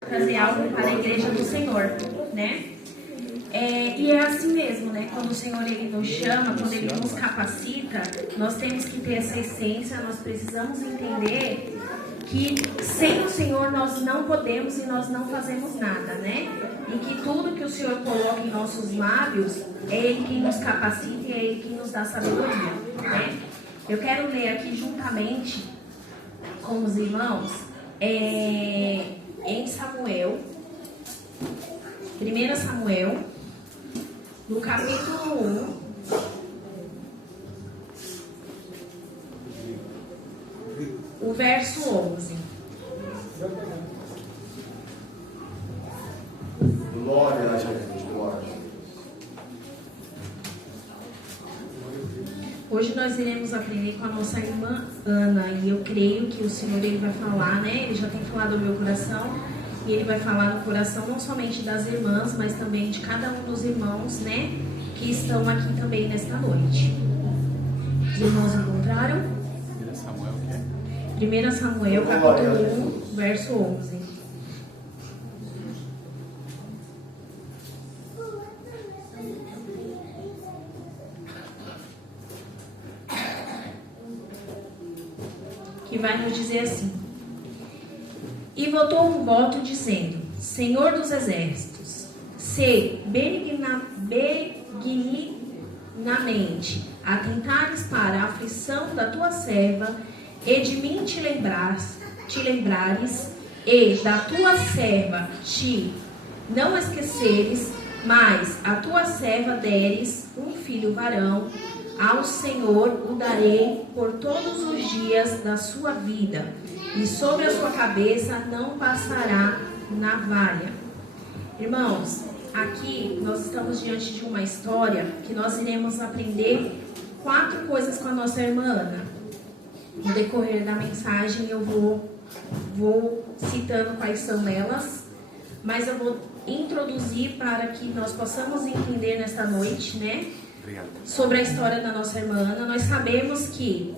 trazer algo para a igreja do Senhor, né? E é assim mesmo, né? Quando o Senhor ele nos chama, quando ele nos capacita, nós temos que ter essa essência, nós precisamos entender que sem o Senhor nós não podemos e nós não fazemos nada, né? E que tudo que o Senhor coloca em nossos lábios é Ele quem nos capacita e é Ele quem nos dá sabedoria, né? Eu quero ler aqui juntamente com os irmãos em Samuel, 1 Samuel, no capítulo 1, o verso 11. Glória a Jesus, glória. Hoje nós iremos aprender com a nossa irmã Ana, e eu creio que o Senhor ele vai falar, né? Ele já tem falado no meu coração, e ele vai falar no coração não somente das irmãs, mas também de cada um dos irmãos, né? Que estão aqui também nesta noite. Os irmãos encontraram? 1 Samuel, que é? 1 Samuel, capítulo 1, verso 11. Que vai nos dizer assim: e votou um voto dizendo: Senhor dos exércitos, se benignamente atentares para a aflição da tua serva, e de mim te lembrares, e da tua serva te não esqueceres, mas a tua serva deres um filho varão, ao Senhor o darei por todos os dias da sua vida, e sobre a sua cabeça não passará navalha. Irmãos, aqui nós estamos diante de uma história que nós iremos aprender 4 coisas com a nossa irmã Ana. No decorrer da mensagem eu vou citando quais são elas, mas eu vou introduzir para que nós possamos entender nesta noite, né? Sobre a história da nossa irmã Ana. Nós sabemos que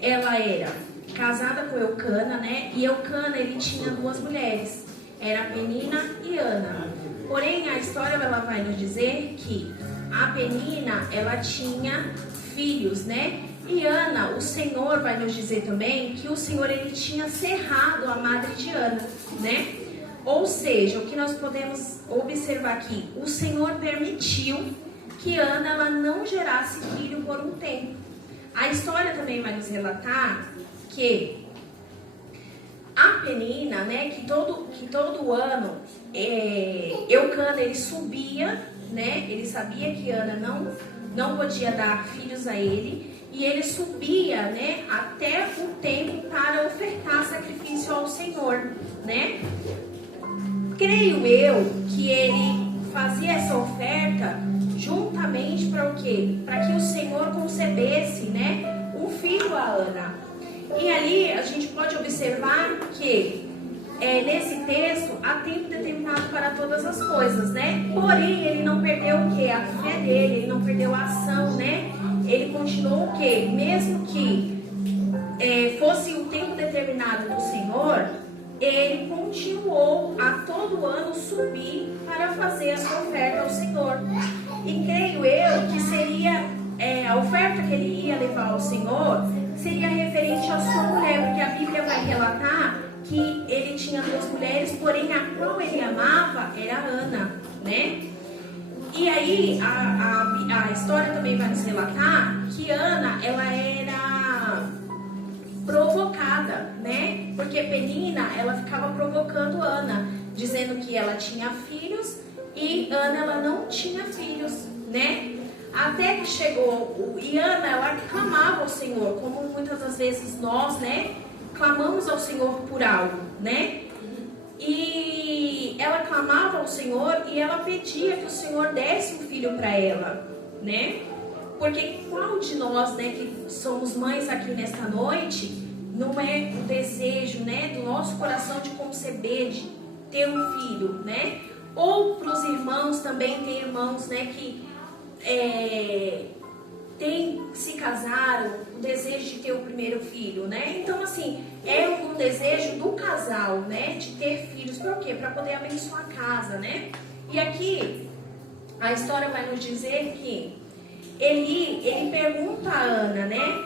ela era casada com Eucana, né? E Eucana, ele tinha 2 mulheres, era Penina e Ana. Porém, a história ela vai nos dizer que a Penina, ela tinha filhos, né? E Ana, o Senhor vai nos dizer também que o Senhor ele tinha cerrado a madre de Ana, né? Ou seja, o que nós podemos observar aqui, o Senhor permitiu que Ana ela não gerasse filho por um tempo. A história também vai nos relatar que a Penina, né, que todo ano Eucana ele subia, né, ele sabia que Ana não podia dar filhos a ele, e ele subia, né, até o tempo para ofertar sacrifício ao Senhor, né? Creio eu que ele fazia essa oferta juntamente para o quê? Para que o Senhor concebesse, né, um filho a Ana. E ali a gente pode observar que nesse texto há tempo determinado para todas as coisas, né? Porém, ele não perdeu o quê? A fé dele, ele não perdeu a ação, né? Ele continuou o quê? Mesmo que fosse o tempo determinado do Senhor, ele continuou a todo ano subir para fazer a sua oferta ao Senhor. E creio eu que seria a oferta que ele ia levar ao Senhor seria referente à sua mulher, porque a Bíblia vai relatar que ele tinha 2 mulheres, porém a qual ele amava era Ana, né? E aí a história também vai nos relatar que Ana ela era provocada, né? Porque Penina ela ficava provocando Ana, dizendo que ela tinha filhos e Ana ela não tinha filhos, né? Até que chegou e Ana ela clamava ao Senhor, como muitas das vezes nós, né, clamamos ao Senhor por algo, né? E ela clamava ao Senhor e ela pedia que o Senhor desse um filho para ela, né? Porque qual de nós, né, que somos mães aqui nesta noite, não é o desejo, né, do nosso coração de conceber, de ter um filho, né? Ou para os irmãos também, tem irmãos, né, que se casaram, o desejo de ter o primeiro filho, né? Então, assim, é um desejo do casal, né? De ter filhos, para o quê? Para poder abençoar a casa, né? E aqui, a história vai nos dizer que ele pergunta a Ana, né?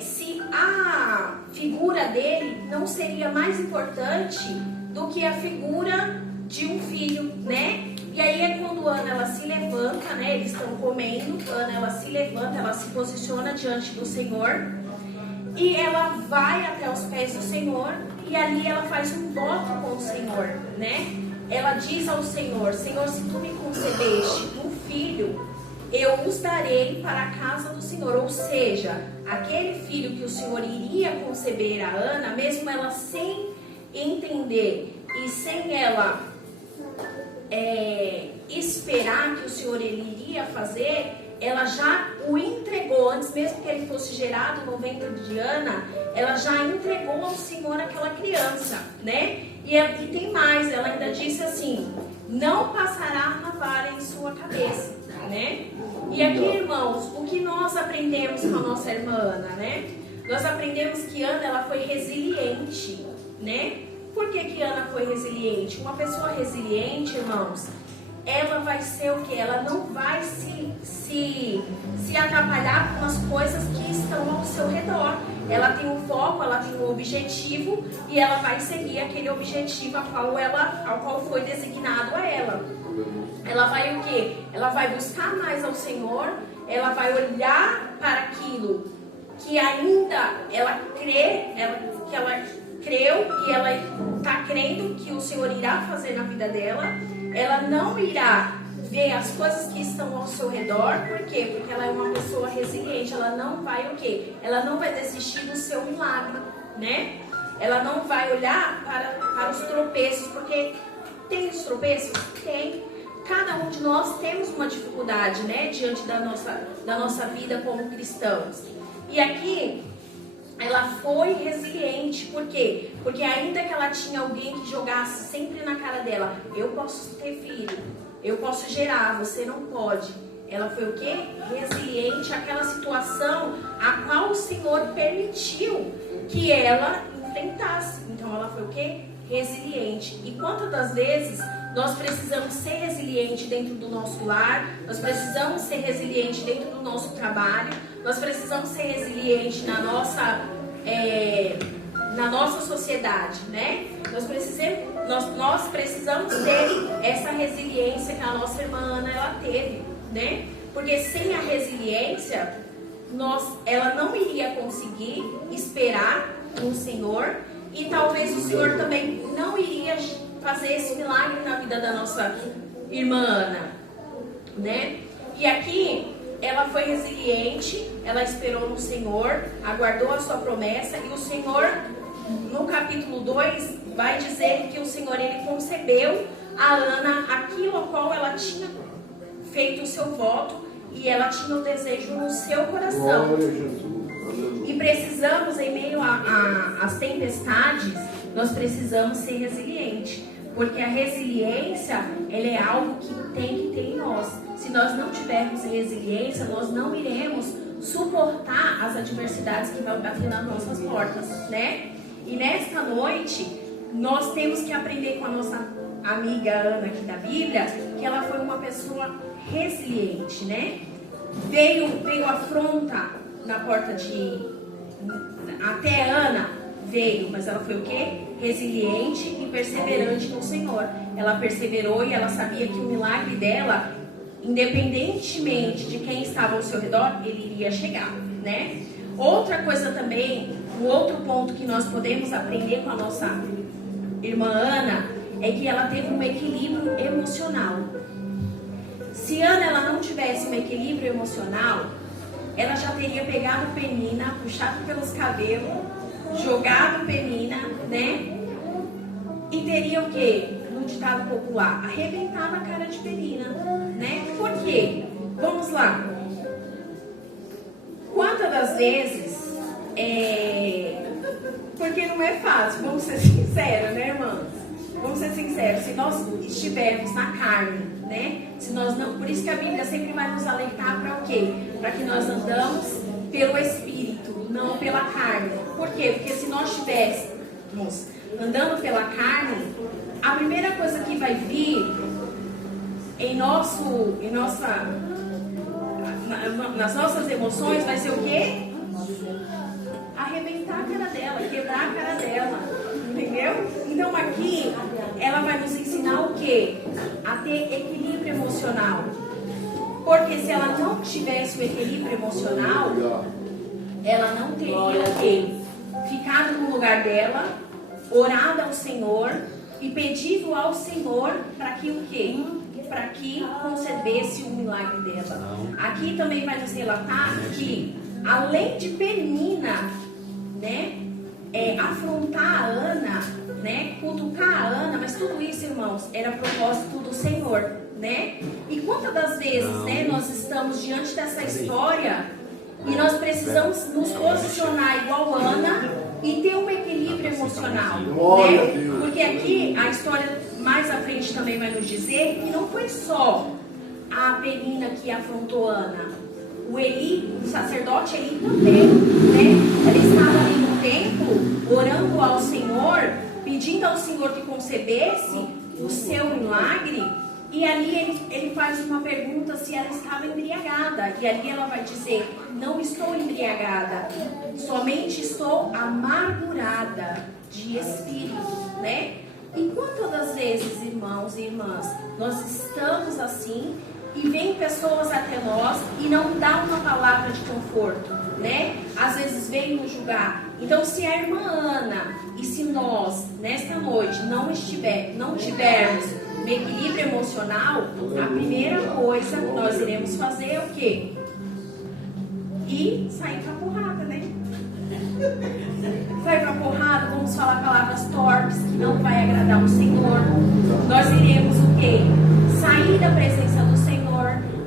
Se a figura dele não seria mais importante do que a figura de um filho, né? E aí é quando Ana, ela se levanta, né? Eles estão comendo, Ana, ela se levanta, ela se posiciona diante do Senhor e ela vai até os pés do Senhor e ali ela faz um voto com o Senhor, né? Ela diz ao Senhor: Senhor, se tu me concedeste um filho, eu os darei para a casa do Senhor. Ou seja, aquele filho que o Senhor iria conceber a Ana, mesmo ela sem entender e sem ela esperar que o Senhor ele iria fazer, ela já o entregou. Antes mesmo que ele fosse gerado no ventre de Ana, ela já entregou ao Senhor aquela criança, né? E tem mais, ela ainda disse assim: não passará navalha em sua cabeça, né? E aqui, irmãos, o que nós aprendemos com a nossa irmã Ana, né? Nós aprendemos que Ana, ela foi resiliente, né? Por que Ana foi resiliente? Uma pessoa resiliente, irmãos, ela vai ser o quê? Ela não vai se atrapalhar com as coisas que estão ao seu redor. Ela tem um foco, ela tem um objetivo e ela vai seguir aquele objetivo ao qual foi designado a ela. Ela vai o quê? Ela vai buscar mais ao Senhor, ela vai olhar para aquilo que ainda ela crê, que ela creu e ela está crendo que o Senhor irá fazer na vida dela. Ela não irá ver as coisas que estão ao seu redor. Por quê? Porque ela é uma pessoa resiliente. Ela não vai o quê? Ela não vai desistir do seu milagre, né? Ela não vai olhar para os tropeços, porque tem os tropeços? Tem. Cada um de nós temos uma dificuldade, né? Diante da nossa vida como cristãos. E aqui ela foi resiliente. Por quê? Porque ainda que ela tinha alguém que jogasse sempre na cara dela: eu posso ter filho, eu posso gerar, você não pode. Ela foi o quê? Resiliente àquela situação a qual o Senhor permitiu que ela enfrentasse. Então ela foi o quê? Resiliente. E quantas das vezes nós precisamos ser resilientes dentro do nosso lar, nós precisamos ser resilientes dentro do nosso trabalho, nós precisamos ser resilientes na nossa sociedade, né? Nós precisamos ter essa resiliência que a nossa irmã Ana, ela teve, né? Porque sem a resiliência, ela não iria conseguir esperar no Senhor e talvez o Senhor também não iria fazer esse milagre na vida da nossa irmã Ana, né? E aqui ela foi resiliente, ela esperou no Senhor, aguardou a sua promessa e o Senhor, no capítulo 2, vai dizer que o Senhor, ele concebeu a Ana aquilo ao qual ela tinha feito o seu voto e ela tinha o desejo no seu coração. E precisamos, em meio às tempestades, nós precisamos ser resilientes. Porque a resiliência, ela é algo que tem que ter em nós. Se nós não tivermos resiliência, nós não iremos suportar as adversidades que vão bater nas nossas portas, né? E nesta noite, nós temos que aprender com a nossa amiga Ana aqui da Bíblia, que ela foi uma pessoa resiliente, né? Veio afronta na porta até Ana, veio, mas ela foi o quê? Resiliente e perseverante no Senhor. Ela perseverou e ela sabia que o milagre dela, independentemente de quem estava ao seu redor, ele iria chegar, né? Outra coisa também, o outro ponto que nós podemos aprender com a nossa irmã Ana, é que ela teve um equilíbrio emocional. Se Ana ela não tivesse um equilíbrio emocional, ela já teria pegado Penina, puxado pelos cabelos, jogado Penina, né? E teria o quê? No ditado popular, arrebentado a cara de Penina, né? Por quê? Vamos lá. Quantas das vezes porque não é fácil, vamos ser sinceros, né, irmãs? vamos ser sinceros, se nós estivermos na carne, né? Se nós não, por isso que a Bíblia sempre vai nos alertar para o quê? Para que nós andamos pelo Espírito, não pela carne. Por quê? Porque se nós estivéssemos andando pela carne, a primeira coisa que vai vir nas nossas emoções vai ser o quê? Arrebentar a cara dela, quebrar a cara dela, entendeu? Então aqui ela vai nos ensinar o quê? A ter equilíbrio emocional. Porque se ela não tivesse o equilíbrio emocional, ela não teria o quê? Ficado no lugar dela, orado ao Senhor e pedido ao Senhor para que o quê? Para que concedesse o milagre dela. Aqui também vai nos relatar que, além de Penina, né, afrontar a Ana, né, cutucar a Ana, mas tudo isso, irmãos, era propósito do Senhor, né? E quantas das vezes, né, nós estamos diante dessa história e nós precisamos nos posicionar igual Ana e ter um equilíbrio emocional, né? Porque aqui a história mais à frente também vai nos dizer que não foi só a Penina que afrontou Ana. O Eli, o sacerdote Eli também, né? Ele estava ali no templo, orando ao Senhor, pedindo ao Senhor que concebesse o seu milagre. E ali ele faz uma pergunta se ela estava embriagada. E ali ela vai dizer, não estou embriagada, somente estou amargurada de espírito, né? E quantas das vezes, irmãos e irmãs, nós estamos assim e vem pessoas até nós e não dá uma palavra de conforto, né? Às vezes vem nos julgar. Então, se a irmã Ana e se nós, nesta noite, não tivermos um equilíbrio emocional, a primeira coisa que nós iremos fazer é o quê? E sair pra porrada, né? Sair pra porrada, vamos falar palavras torpes que não vai agradar o Senhor. Nós iremos o quê? Sair da presença do Senhor.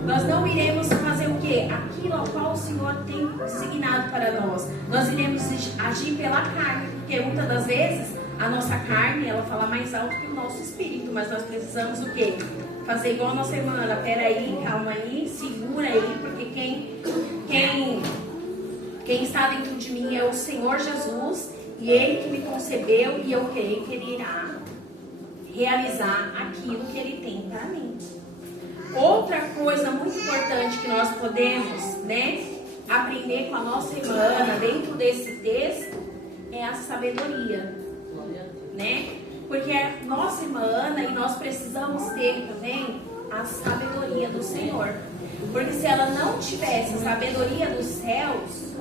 Nós não iremos fazer o quê? Aquilo ao qual o Senhor tem designado para nós. Nós iremos agir pela carne, porque muitas das vezes a nossa carne, ela fala mais alto que o nosso espírito, mas nós precisamos o quê? Fazer igual a nossa irmã. Peraí, calma aí, segura aí, porque quem está dentro de mim é o Senhor Jesus, e Ele que me concebeu, e eu creio que Ele irá realizar aquilo que Ele tem para mim. Outra coisa muito importante que nós podemos, né, aprender com a nossa irmã Ana dentro desse texto é a sabedoria, né? Porque a nossa irmã Ana e nós precisamos ter também a sabedoria do Senhor. Porque se ela não tivesse a sabedoria dos céus,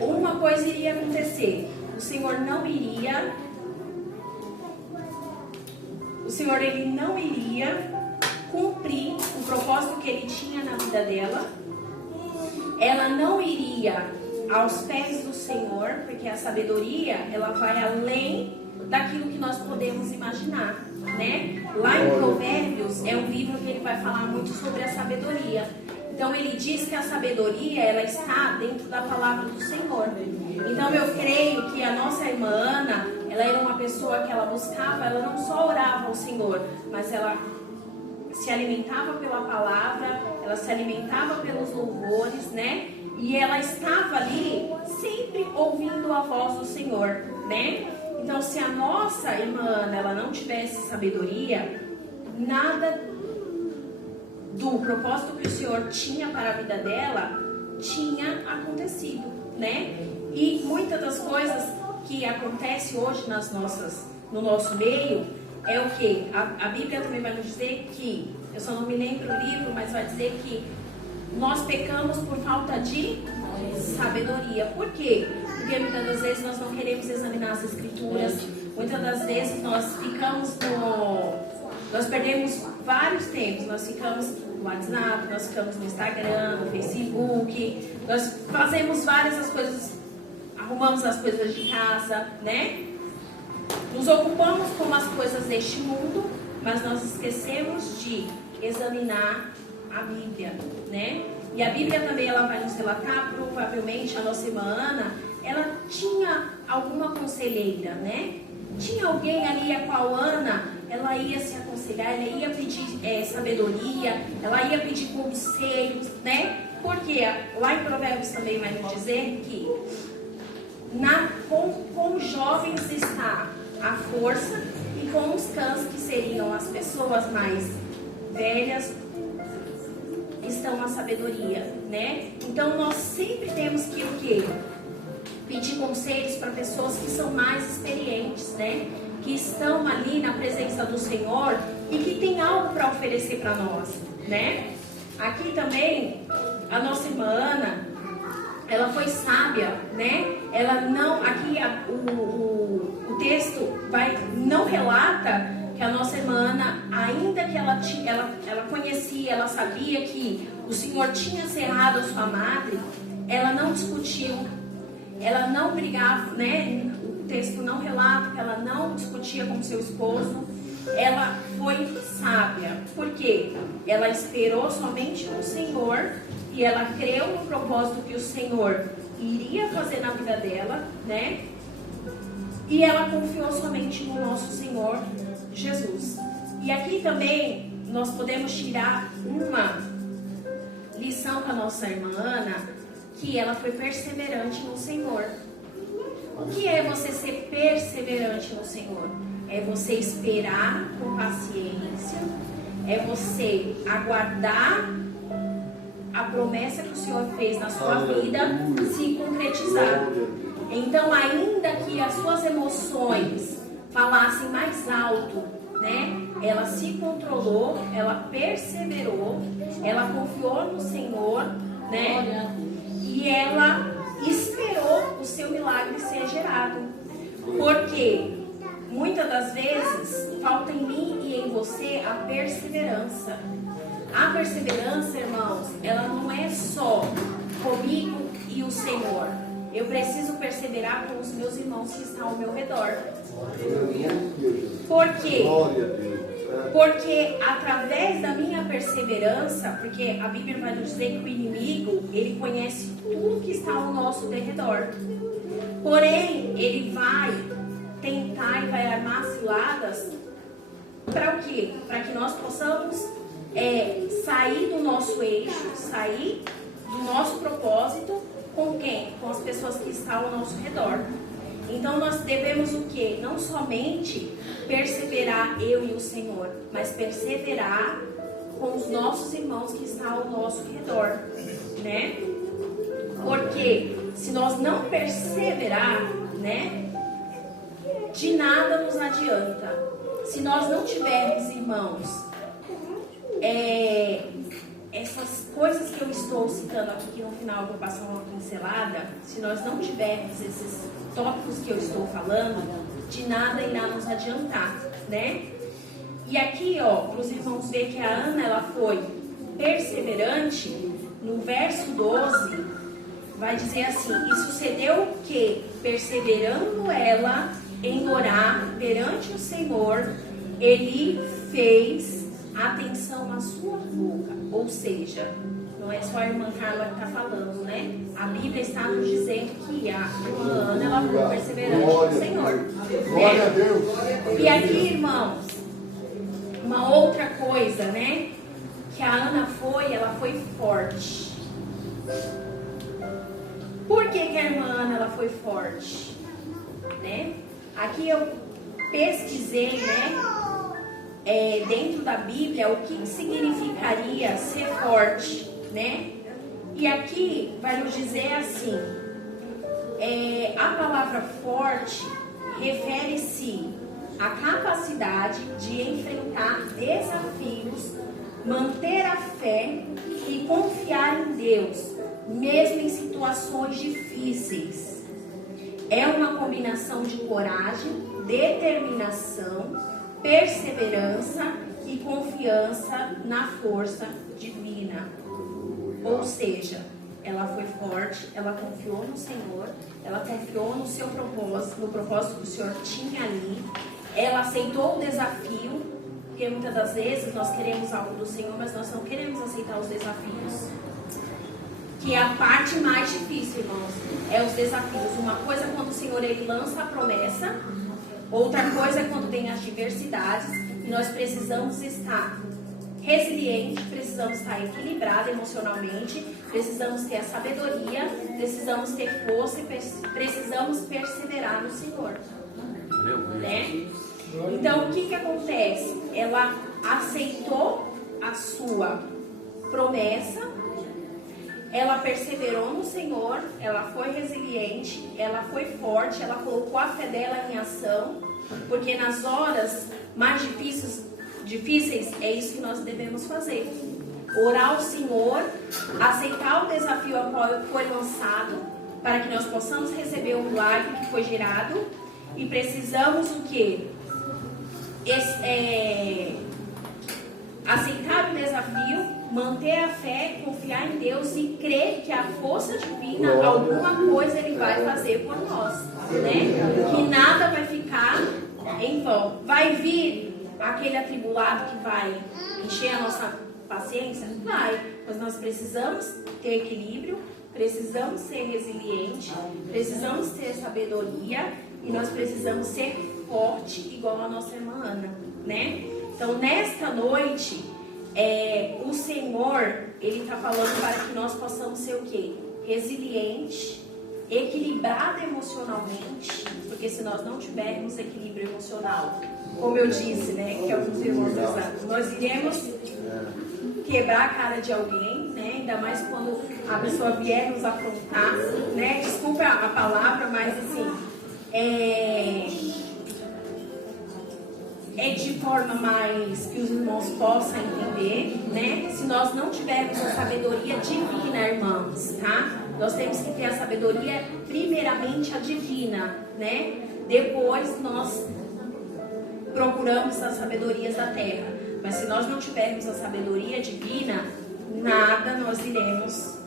uma coisa iria acontecer. O Senhor ele não iria cumprir o propósito que Ele tinha na vida dela. Ela não iria aos pés do Senhor, porque a sabedoria, ela vai além daquilo que nós podemos imaginar, né? Lá em Provérbios é um livro que ele vai falar muito sobre a sabedoria. Então ele diz que a sabedoria, ela está dentro da palavra do Senhor. Então eu creio que a nossa irmã Ana, ela era uma pessoa que ela buscava, ela não só orava ao Senhor, mas ela se alimentava pela palavra, ela se alimentava pelos louvores, né? E ela estava ali sempre ouvindo a voz do Senhor, né? Então, se a nossa irmã Ana, ela não tivesse sabedoria, nada do propósito que o Senhor tinha para a vida dela tinha acontecido, né? E muitas das coisas que acontecem hoje no nosso meio é o que? A Bíblia também vai nos dizer que, eu só não me lembro o livro, mas vai dizer que nós pecamos por falta de sabedoria. Por quê? Porque muitas das vezes nós não queremos examinar as escrituras. Muitas das vezes nós perdemos vários tempos. Nós ficamos no WhatsApp, nós ficamos no Instagram, no Facebook. Nós fazemos várias as coisas, arrumamos as coisas de casa, né? Nos ocupamos com as coisas deste mundo, mas nós esquecemos de examinar a Bíblia, né? E a Bíblia também, ela vai nos relatar, provavelmente a nossa irmã Ana, ela tinha alguma conselheira, né? Tinha alguém ali a qual Ana, ela ia se aconselhar, ela ia pedir sabedoria, ela ia pedir conselhos, né? Porque lá em Provérbios também vai nos dizer que com os jovens está a força e com os cães, que seriam as pessoas mais velhas, estão a sabedoria, né? Então nós sempre temos que o quê? Pedir conselhos para pessoas que são mais experientes, né? Que estão ali na presença do Senhor e que tem algo para oferecer para nós, né? Aqui também a nossa irmã Ana, ela foi sábia, né? Ela não, aqui o texto não relata que a nossa irmã Ana, ainda que ela conhecia, ela sabia que o Senhor tinha cerrado a sua madre, ela não discutiu, ela não brigava, né? O texto não relata que ela não discutia com seu esposo. Ela foi sábia, porque ela esperou somente no Senhor e ela creu no propósito que o Senhor iria fazer na vida dela, né? E ela confiou somente no nosso Senhor Jesus. E aqui também nós podemos tirar uma lição com a nossa irmã Ana, que ela foi perseverante no Senhor. O que é você ser perseverante no Senhor? É você esperar com paciência, é você aguardar a promessa que o Senhor fez na sua vida se concretizar. Então, ainda que as suas emoções falassem mais alto, né? Ela se controlou, ela perseverou, ela confiou no Senhor, né? E ela esperou o seu milagre ser gerado. Porque muitas das vezes falta em mim e em você a perseverança. A perseverança, irmãos, ela não é só comigo e o Senhor. Eu preciso perseverar com os meus irmãos que estão ao meu redor. Por quê? Porque através da minha perseverança, porque a Bíblia vai nos dizer que o inimigo, ele conhece tudo que está ao nosso redor. Porém, ele vai tentar e vai armar ciladas para o quê? Para que nós possamos sair do nosso eixo, sair do nosso propósito. Com quem? Com as pessoas que estão ao nosso redor. Então nós devemos o quê? Não somente perseverar eu e o Senhor, mas perseverar com os nossos irmãos que estão ao nosso redor, né? Porque se nós não perseverar, né, de nada nos adianta. Se nós não tivermos, irmãos, essas coisas que eu estou citando aqui, que no final eu vou passar uma pincelada, se nós não tivermos esses tópicos que eu estou falando, de nada irá nos adiantar, né? E aqui, ó, para os irmãos verem que a Ana, ela foi perseverante, no verso 12, vai dizer assim: e sucedeu que, perseverando ela em orar perante o Senhor, ele fez atenção à sua boca. Ou seja, não é só a irmã Carla que está falando, né? A Bíblia está nos dizendo que a irmã Ana, ela foi perseverante no Senhor. Glória a Deus. E aqui, irmãos, uma outra coisa, né? Que a Ana ela foi forte. Por que a irmã Ana, ela foi forte? Né? Aqui eu pesquisei, né? Dentro da Bíblia, o que significaria ser forte, né? E aqui vai nos dizer assim, a palavra forte refere-se à capacidade de enfrentar desafios, manter a fé e confiar em Deus, mesmo em situações difíceis. É uma combinação de coragem, determinação, perseverança e confiança na força divina. Ou seja, ela foi forte, ela confiou no Senhor, ela confiou no seu propósito, no propósito que o Senhor tinha ali. Ela aceitou o desafio, porque muitas das vezes nós queremos algo do Senhor, mas nós não queremos aceitar os desafios. Que é a parte mais difícil, irmãos, é os desafios. Uma coisa quando o Senhor ele lança a promessa, Outra coisa é quando tem as diversidades e nós precisamos estar resiliente, precisamos estar equilibrado emocionalmente, precisamos ter a sabedoria, precisamos ter força e precisamos perseverar no Senhor. Né? Então, o que acontece? Ela aceitou a sua promessa, ela perseverou no Senhor, ela foi resiliente, ela foi forte, ela colocou a fé dela em ação, porque nas horas mais difíceis é isso que nós devemos fazer. Orar ao Senhor, aceitar o desafio a qual foi lançado, para que nós possamos receber o milagre que foi gerado. E precisamos o quê? Aceitar o desafio, manter a fé, confiar em Deus e crer que a força divina, alguma coisa Ele vai fazer por nós, né? Que nada vai ficar em vão. Vai vir aquele atribulado que vai encher a nossa paciência? Vai, mas nós precisamos ter equilíbrio, precisamos ser resilientes, precisamos ter sabedoria e nós precisamos ser forte igual a nossa irmã Ana, né? Então, nesta noite, o Senhor, Ele está falando para que nós possamos ser o quê? Resiliente, equilibrado emocionalmente, porque se nós não tivermos equilíbrio emocional, como eu disse, né, que alguns irmãos nós iremos quebrar a cara de alguém, né, ainda mais quando a pessoa vier nos afrontar, né, desculpa a palavra, mas assim, de forma mais que os irmãos possam entender, né? Se nós não tivermos a sabedoria divina, irmãos, tá? Nós temos que ter a sabedoria, primeiramente a divina, né? Depois nós procuramos as sabedorias da terra. Mas se nós não tivermos a sabedoria divina, nada nós iremos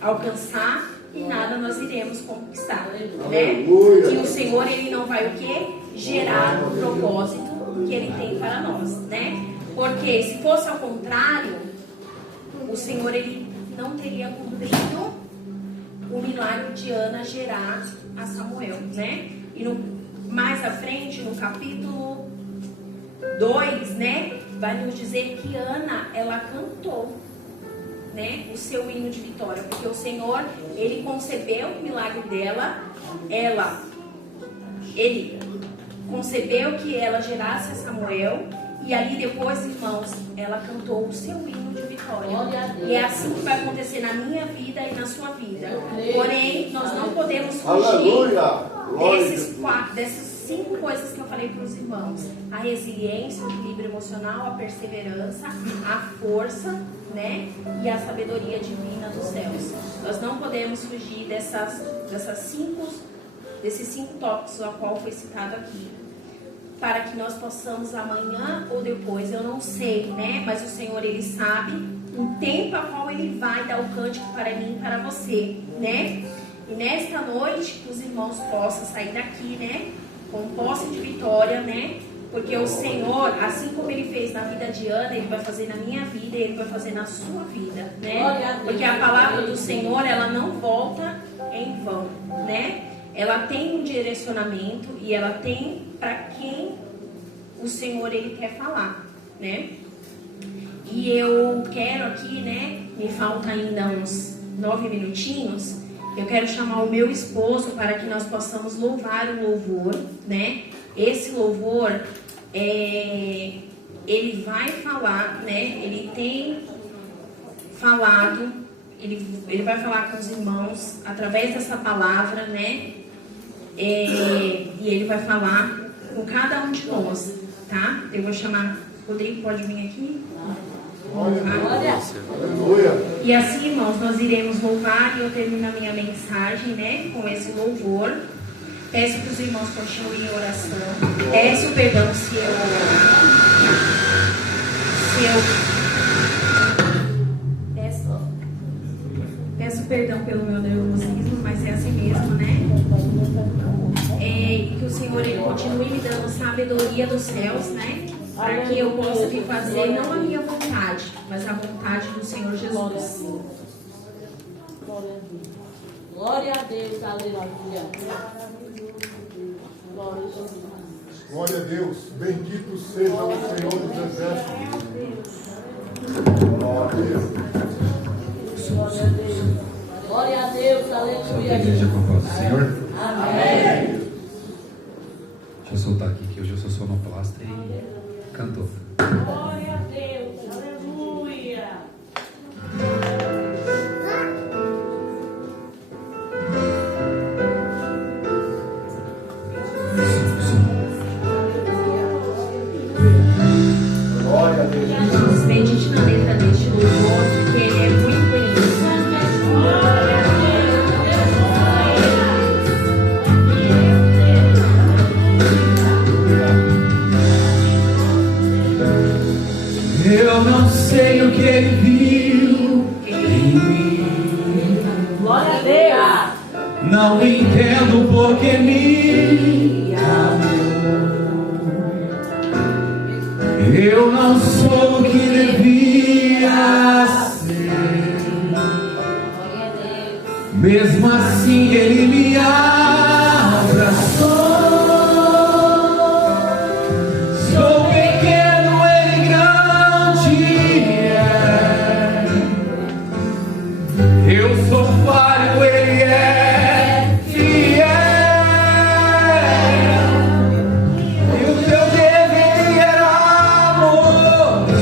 alcançar e nada nós iremos conquistar, né? Que o Senhor, Ele não vai o quê? Gerar o propósito que Ele tem para nós, né? Porque se fosse ao contrário, o Senhor, Ele não teria cumprido o milagre de Ana gerar a Samuel, né? E mais à frente, no capítulo 2, né? Vai nos dizer que Ana, ela cantou, né, o seu hino de vitória, porque o Senhor, Ele concebeu o milagre dela, Ele concebeu que ela gerasse a Samuel, e ali depois, irmãos, ela cantou o seu hino de vitória. E é assim que vai acontecer na minha vida e na sua vida. Porém, nós não podemos fugir dessas 5 coisas que eu falei para os irmãos: a resiliência, o equilíbrio emocional, a perseverança, a força, né? E a sabedoria divina dos céus. Nós não podemos fugir desses 5 tópicos a qual foi citado aqui, para que nós possamos amanhã ou depois, eu não sei, né? Mas o Senhor, Ele sabe o tempo a qual Ele vai dar o cântico para mim e para você, né? E nesta noite, que os irmãos possam sair daqui, né, com posse de vitória, né? Porque o Senhor, assim como Ele fez na vida de Ana, Ele vai fazer na minha vida e Ele vai fazer na sua vida, né? Porque a palavra do Senhor, ela não volta em vão, né? Ela tem um direcionamento e ela tem para quem o Senhor, Ele quer falar, né? E eu quero aqui, né, me falta ainda uns 9 minutinhos, eu quero chamar o meu esposo para que nós possamos louvar o louvor, né? Esse louvor, ele vai falar, né? Ele tem falado, ele vai falar com os irmãos através dessa palavra, né? E ele vai falar com cada um de nós, tá? Eu vou chamar, Rodrigo, pode vir aqui? E assim, irmãos, nós iremos louvar, e eu termino a minha mensagem, né, com esse louvor. Peço que os irmãos continuem em oração. Peço perdão se peço perdão pelo meu nervosismo, mas é assim mesmo, né? E que o Senhor, Ele continue me dando sabedoria dos céus, né? Para que eu possa vir fazer não a minha vontade, mas a vontade do Senhor Jesus. Glória a Deus, aleluia. Glória a Jesus. Glória a Deus. Bendito seja o Senhor dos Exércitos. Glória a Deus. Glória a Deus, aleluia. Igreja com a voz do Senhor. Amém. Deixa eu soltar aqui, que hoje eu sou sonoplasta e cantor. Glória a Deus, aleluia. Glória a Deus. Medite na letra deste louvor, porque ele é muito bonito. Eu não sei o que ele viu em mim. Glória a Deus. Não entendo porque me amou. Eu não sou o que devia ser. Mesmo assim ele me abraçou. Sou pequeno, ele grande é. Eu sou falho, ele é fiel. E o teu dever era morrer,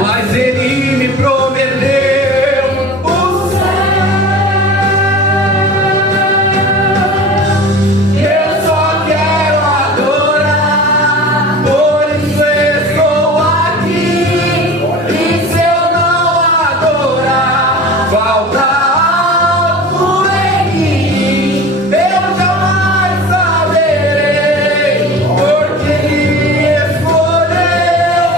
mas ele me prometeu o céu. Eu só quero adorar, por isso estou aqui. E se eu não adorar, falta algo em mim. Eu jamais saberei porque me escolheu.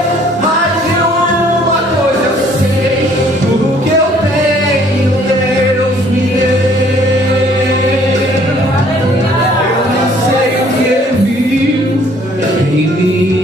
Mas de uma coisa eu sei: tudo que eu tenho, Deus me deu. Eu não sei o que ele viu em mim.